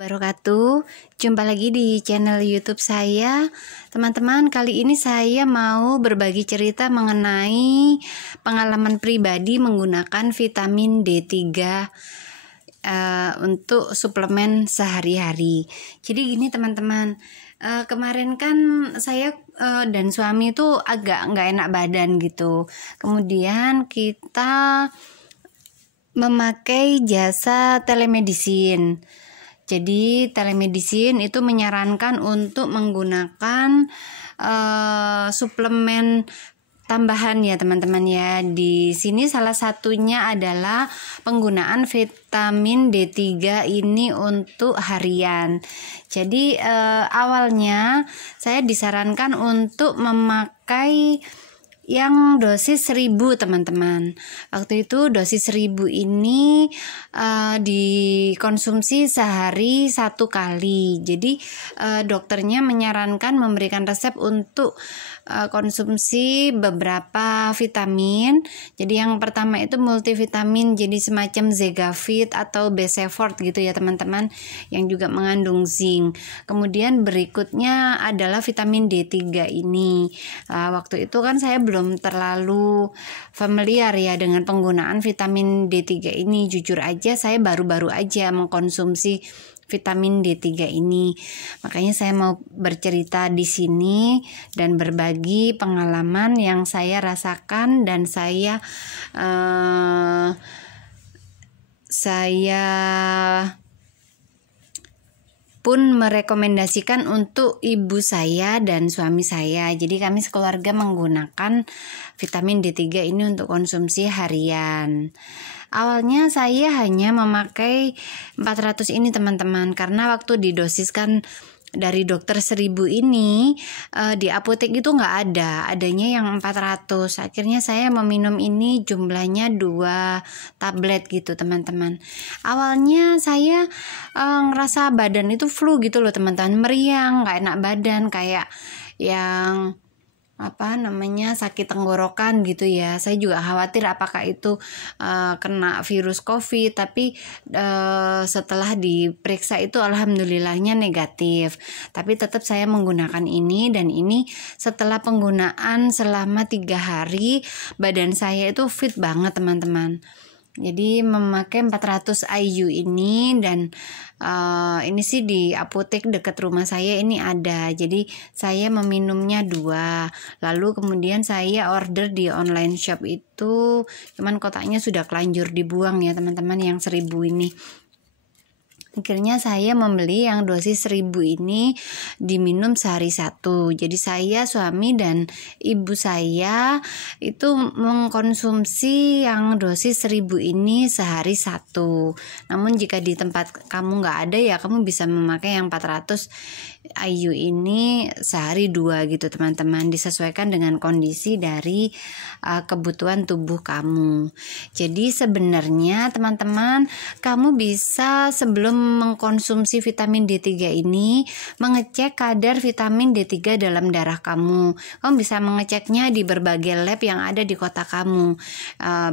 Wabarakatuh. Jumpa lagi di channel YouTube saya. Teman-teman, kali ini saya mau berbagi cerita mengenai pengalaman pribadi menggunakan vitamin D3 untuk suplemen sehari-hari. Jadi gini teman-teman, kemarin kan saya dan suami itu agak nggak enak badan gitu. Kemudian kita memakai jasa telemedicine. Jadi telemedicine itu menyarankan untuk menggunakan suplemen tambahan ya teman-teman ya. Di sini salah satunya adalah penggunaan vitamin D3 ini untuk harian. Jadi awalnya saya disarankan untuk memakai yang dosis 1000 teman-teman. Waktu itu dosis 1000 ini dikonsumsi sehari 1 kali. Jadi dokternya menyarankan memberikan resep untuk konsumsi beberapa vitamin. Jadi yang pertama itu multivitamin, jadi semacam Zegavit atau Besefort gitu ya teman-teman, yang juga mengandung zinc. Kemudian berikutnya adalah vitamin D3 ini. Waktu itu kan saya belum terlalu familiar ya dengan penggunaan vitamin D3 ini. Jujur aja saya baru-baru aja mengkonsumsi vitamin D3 ini. Makanya saya mau bercerita di sini dan berbagi pengalaman yang saya rasakan dan saya pun merekomendasikan untuk ibu saya dan suami saya. Jadi kami sekeluarga menggunakan vitamin D3 ini untuk konsumsi harian. Awalnya saya hanya memakai 400 ini teman-teman, karena waktu didosiskan dari dokter 1000 ini di apotek itu nggak ada, adanya yang 400. Akhirnya saya meminum ini jumlahnya 2 tablet gitu teman-teman. Awalnya saya ngerasa badan itu flu gitu loh teman-teman, meriang, nggak enak badan, kayak yang sakit tenggorokan gitu ya. Saya juga khawatir apakah itu kena virus COVID, tapi setelah diperiksa itu alhamdulillahnya negatif. Tapi tetap saya menggunakan ini, dan ini setelah penggunaan selama 3 hari badan saya itu fit banget teman-teman. Jadi memakai 400 IU ini, dan ini sih di apotek dekat rumah saya ini ada. Jadi saya meminumnya 2. Lalu kemudian saya order di online shop itu, cuman kotaknya sudah kelanjur dibuang ya teman-teman, yang 1000 ini. Akhirnya saya membeli yang dosis 1000 ini diminum sehari 1. Jadi saya, suami, dan ibu saya itu mengkonsumsi yang dosis 1000 ini sehari 1. Namun jika di tempat kamu nggak ada ya kamu bisa memakai yang 400 IU ini sehari 2 gitu teman-teman. Disesuaikan dengan kondisi dari kebutuhan tubuh kamu. Jadi sebenarnya teman-teman, kamu bisa sebelum mengkonsumsi vitamin D3 ini mengecek kadar vitamin D3 dalam darah kamu. Kamu bisa mengeceknya di berbagai lab yang ada di kota kamu.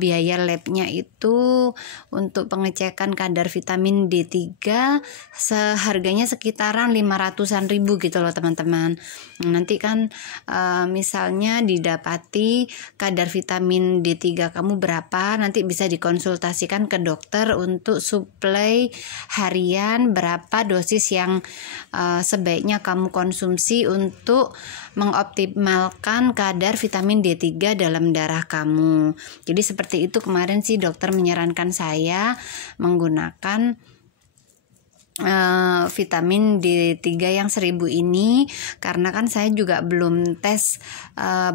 Biaya labnya itu untuk pengecekan kadar vitamin D3 seharganya sekitaran 500-an ribu gitu loh teman-teman. Nanti kan misalnya didapati kadar vitamin D3 kamu berapa, nanti bisa dikonsultasikan ke dokter untuk suplai harian berapa dosis yang sebaiknya kamu konsumsi untuk mengoptimalkan kadar vitamin D3 dalam darah kamu. Jadi seperti itu kemarin sih dokter menyarankan saya menggunakan vitamin D3 yang 1000 ini, karena kan saya juga belum tes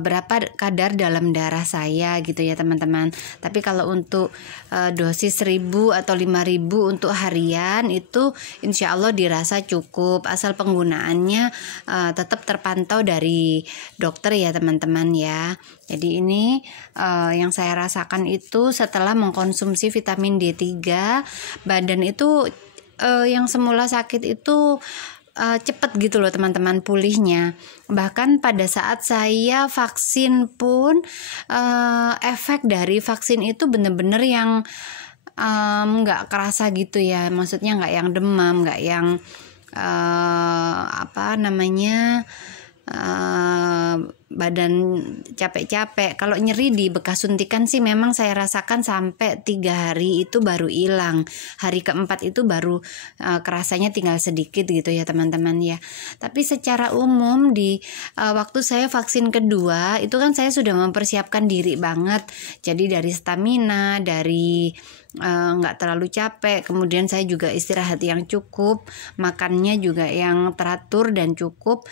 berapa kadar dalam darah saya gitu ya teman-teman. Tapi kalau untuk dosis 1000 atau 5000 untuk harian itu insya Allah dirasa cukup, asal penggunaannya tetap terpantau dari dokter ya teman-teman ya. Jadi ini yang saya rasakan itu setelah mengkonsumsi vitamin D3, badan itu yang semula sakit itu cepet gitu loh teman-teman pulihnya. Bahkan pada saat saya vaksin pun efek dari vaksin itu bener-bener yang nggak kerasa gitu ya, maksudnya nggak yang demam, nggak yang badan capek-capek. Kalau nyeri di bekas suntikan sih memang saya rasakan sampai 3 hari itu baru hilang. Hari keempat itu baru kerasanya tinggal sedikit gitu ya teman-teman ya. Tapi secara umum di waktu saya vaksin kedua itu kan saya sudah mempersiapkan diri banget. Jadi dari stamina, dari nggak terlalu capek, kemudian saya juga istirahat yang cukup, makannya juga yang teratur dan cukup,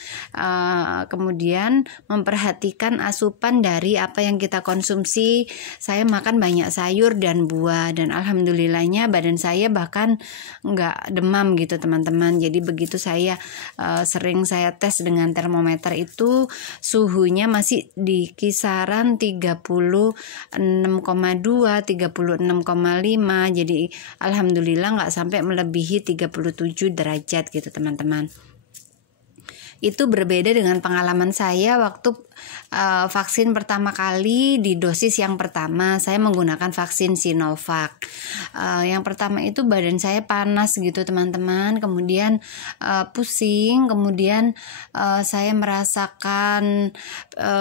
kemudian memperhatikan asupan dari apa yang kita konsumsi. Saya makan banyak sayur dan buah, dan alhamdulillahnya badan saya bahkan nggak demam gitu teman-teman. Jadi begitu saya sering saya tes dengan termometer itu suhunya masih di kisaran 36,2, 36,5. Jadi alhamdulillah nggak sampai melebihi 37 derajat gitu teman-teman. Itu berbeda dengan pengalaman saya waktu vaksin pertama kali. Di dosis yang pertama saya menggunakan vaksin Sinovac. Yang pertama itu badan saya panas gitu teman-teman, kemudian pusing, kemudian saya merasakan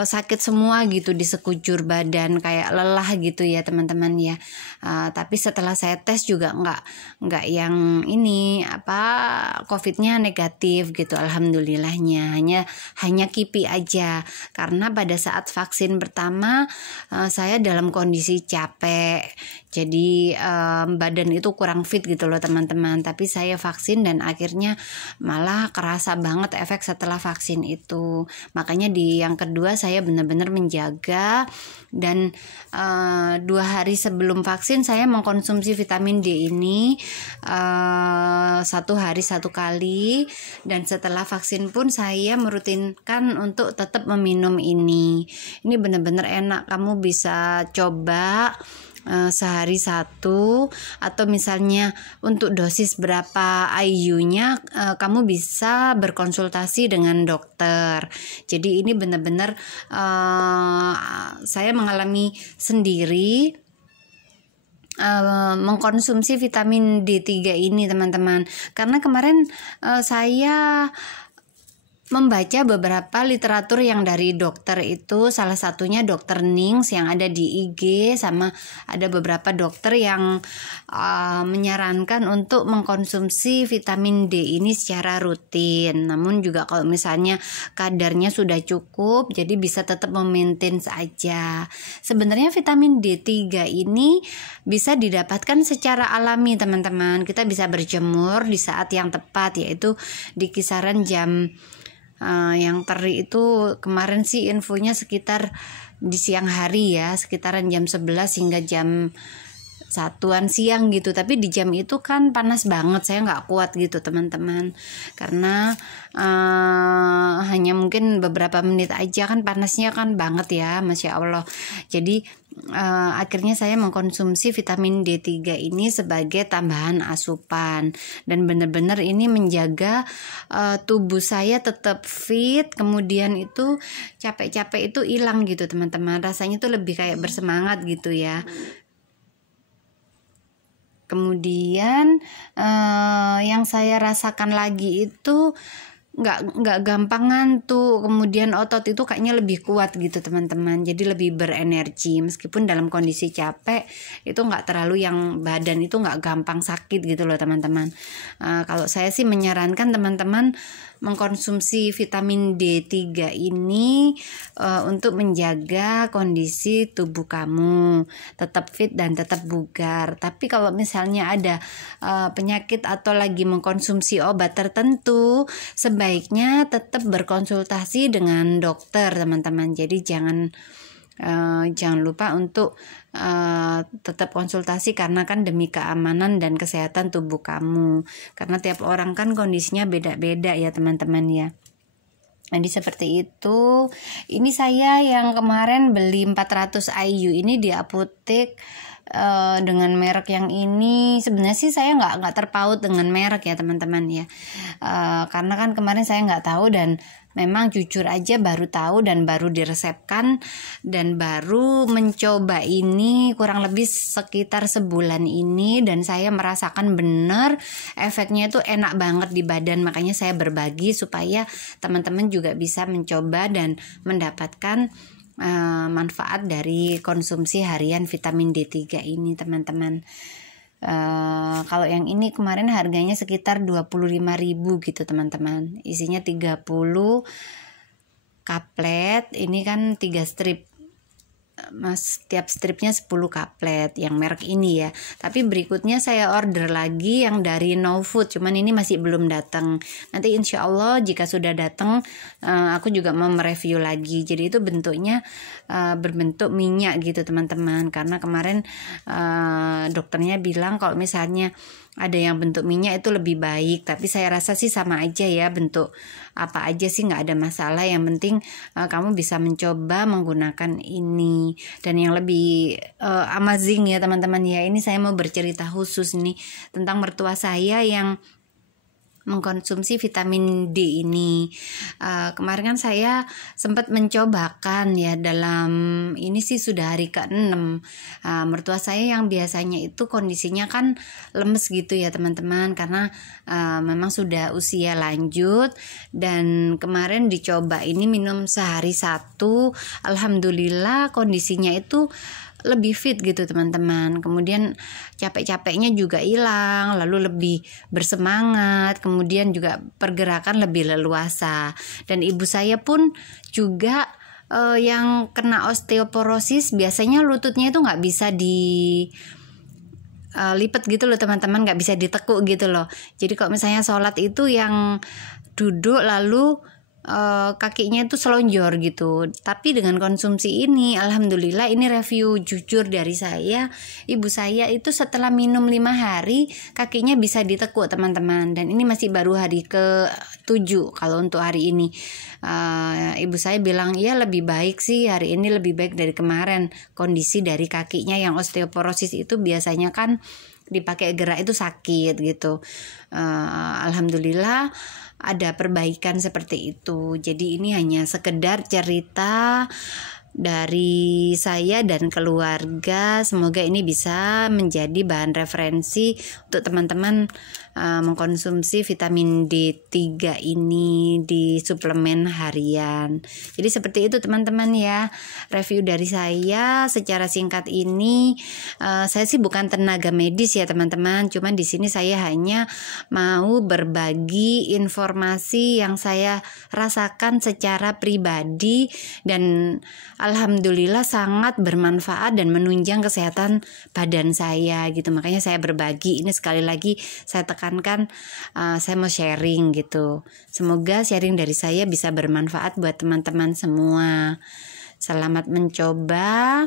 sakit semua gitu di sekujur badan, kayak lelah gitu ya teman-teman ya. Tapi setelah saya tes juga nggak yang ini COVID-nya negatif gitu, alhamdulillahnya. Hanya kipi aja, karena pada saat vaksin pertama saya dalam kondisi capek, jadi badan itu kurang fit gitu loh teman-teman. Tapi saya vaksin dan akhirnya malah kerasa banget efek setelah vaksin itu. Makanya di yang kedua saya benar-benar menjaga, dan 2 hari sebelum vaksin saya mengkonsumsi vitamin D ini 1 hari 1 kali, dan setelah vaksin pun saya merutinkan untuk tetap meminum ini. Ini benar-benar enak, kamu bisa coba sehari 1, atau misalnya untuk dosis berapa IU-nya kamu bisa berkonsultasi dengan dokter. Jadi ini benar-benar saya mengalami sendiri mengkonsumsi vitamin D3 ini teman-teman, karena kemarin saya membaca beberapa literatur yang dari dokter itu, salah satunya dokter Nings yang ada di IG, sama ada beberapa dokter yang menyarankan untuk mengkonsumsi vitamin D ini secara rutin. Namun juga kalau misalnya kadarnya sudah cukup, jadi bisa tetap memaintain saja. Sebenarnya vitamin D3 ini bisa didapatkan secara alami teman-teman. Kita bisa berjemur di saat yang tepat, yaitu di kisaran jam yang terik itu kemarin sih infonya sekitar di siang hari ya, sekitaran jam 11 hingga jam 1-an siang gitu. Tapi di jam itu kan panas banget, saya nggak kuat gitu teman-teman, karena hanya mungkin beberapa menit aja, kan panasnya kan banget ya, Masya Allah. Jadi akhirnya saya mengkonsumsi vitamin D3 ini sebagai tambahan asupan, dan benar-benar ini menjaga tubuh saya tetap fit, kemudian itu capek-capek itu hilang gitu teman-teman, rasanya tuh lebih kayak bersemangat gitu ya. Kemudian yang saya rasakan lagi itu nggak gampang ngantuk, kemudian otot itu kayaknya lebih kuat gitu teman-teman, jadi lebih berenergi meskipun dalam kondisi capek itu nggak terlalu, yang badan itu nggak gampang sakit gitu loh teman-teman. Kalau saya sih menyarankan teman-teman mengkonsumsi vitamin D3 ini untuk menjaga kondisi tubuh kamu tetap fit dan tetap bugar. Tapi kalau misalnya ada penyakit atau lagi mengkonsumsi obat tertentu, sebaiknya tetap berkonsultasi dengan dokter teman-teman. Jadi jangan lupa untuk tetap konsultasi, karena kan demi keamanan dan kesehatan tubuh kamu, karena tiap orang kan kondisinya beda-beda ya teman-teman ya. Jadi seperti itu. Ini saya yang kemarin beli 400 IU ini di apotek dengan merek yang ini. Sebenarnya sih saya nggak terpaut dengan merek ya teman-teman ya, karena kan kemarin saya nggak tahu dan memang jujur aja baru tahu dan baru diresepkan dan baru mencoba ini kurang lebih sekitar sebulan ini, dan saya merasakan bener efeknya itu enak banget di badan. Makanya saya berbagi supaya teman-teman juga bisa mencoba dan mendapatkan manfaat dari konsumsi harian vitamin D3 ini teman-teman. Kalau yang ini kemarin harganya sekitar 25.000 gitu teman-teman. Isinya 30 kaplet. Ini kan 3 strip. Setiap stripnya 10 kaplet yang merek ini ya. Tapi berikutnya saya order lagi yang dari No Food, cuman ini masih belum datang. Nanti insya Allah jika sudah datang aku juga mau mereview lagi. Jadi itu bentuknya berbentuk minyak gitu teman-teman, karena kemarin dokternya bilang kalau misalnya ada yang bentuk minyak itu lebih baik, tapi saya rasa sih sama aja ya, bentuk apa aja sih nggak ada masalah. Yang penting kamu bisa mencoba menggunakan ini. Dan yang lebih amazing ya teman-teman ya, ini saya mau bercerita khusus nih tentang mertua saya yang mengkonsumsi vitamin D ini. Kemarin kan saya sempat mencobakan ya, dalam ini sih sudah hari ke-6. Mertua saya yang biasanya itu kondisinya kan lemes gitu ya teman-teman, karena memang sudah usia lanjut, dan kemarin dicoba ini minum sehari 1, alhamdulillah kondisinya itu lebih fit gitu teman-teman. Kemudian capek-capeknya juga hilang, lalu lebih bersemangat, kemudian juga pergerakan lebih leluasa. Dan ibu saya pun juga yang kena osteoporosis, biasanya lututnya itu nggak bisa di lipat gitu loh teman-teman, nggak bisa ditekuk gitu loh. Jadi kalau misalnya sholat itu yang duduk lalu kakinya itu selonjor gitu. Tapi dengan konsumsi ini, alhamdulillah, ini review jujur dari saya, ibu saya itu setelah minum 5 hari kakinya bisa ditekuk teman-teman. Dan ini masih baru hari ke-7 kalau untuk hari ini. Ibu saya bilang ya lebih baik sih hari ini, lebih baik dari kemarin. Kondisi dari kakinya yang osteoporosis itu biasanya kan dipakai gerak itu sakit gitu. Alhamdulillah ada perbaikan seperti itu. Jadi ini hanya sekedar cerita dari saya dan keluarga. Semoga ini bisa menjadi bahan referensi untuk teman-teman mengkonsumsi vitamin D3 ini di suplemen harian. Jadi seperti itu teman-teman ya, review dari saya secara singkat ini. Saya sih bukan tenaga medis ya teman-teman, cuman di sini saya hanya mau berbagi informasi yang saya rasakan secara pribadi, dan alhamdulillah sangat bermanfaat dan menunjang kesehatan badan saya gitu. Makanya saya berbagi ini, sekali lagi saya tekankan, saya mau sharing gitu. Semoga sharing dari saya bisa bermanfaat buat teman-teman semua. Selamat mencoba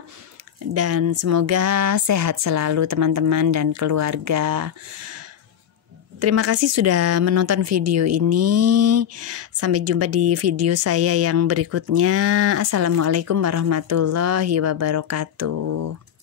dan semoga sehat selalu teman-teman dan keluarga. Terima kasih sudah menonton video ini. Sampai jumpa di video saya yang berikutnya. Assalamualaikum warahmatullahi wabarakatuh.